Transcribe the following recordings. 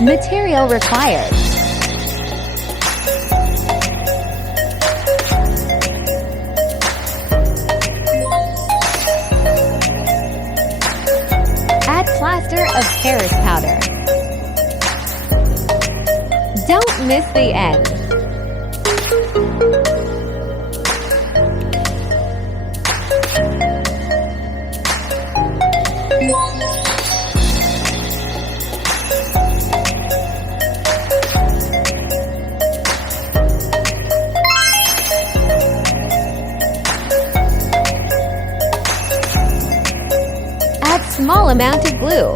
Material required: add plaster of Paris powder. Don't miss the end. Add small amount of glue.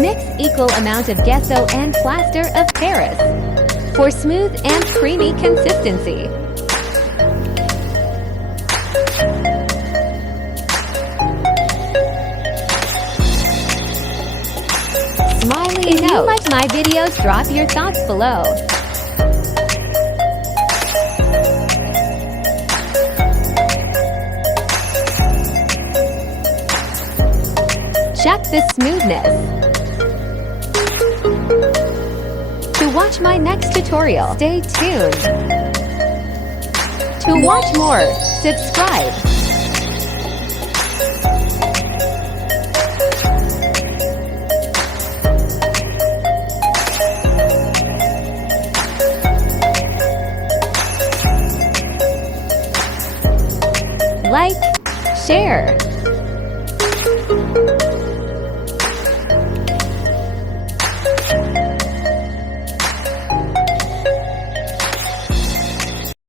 Mix equal amount of Gesso and Plaster of Paris for smooth and creamy consistency. Smiley note. If you like my videos, drop your thoughts below. Check the smoothness. To watch my next tutorial, stay tuned. To watch more, subscribe. Like, share.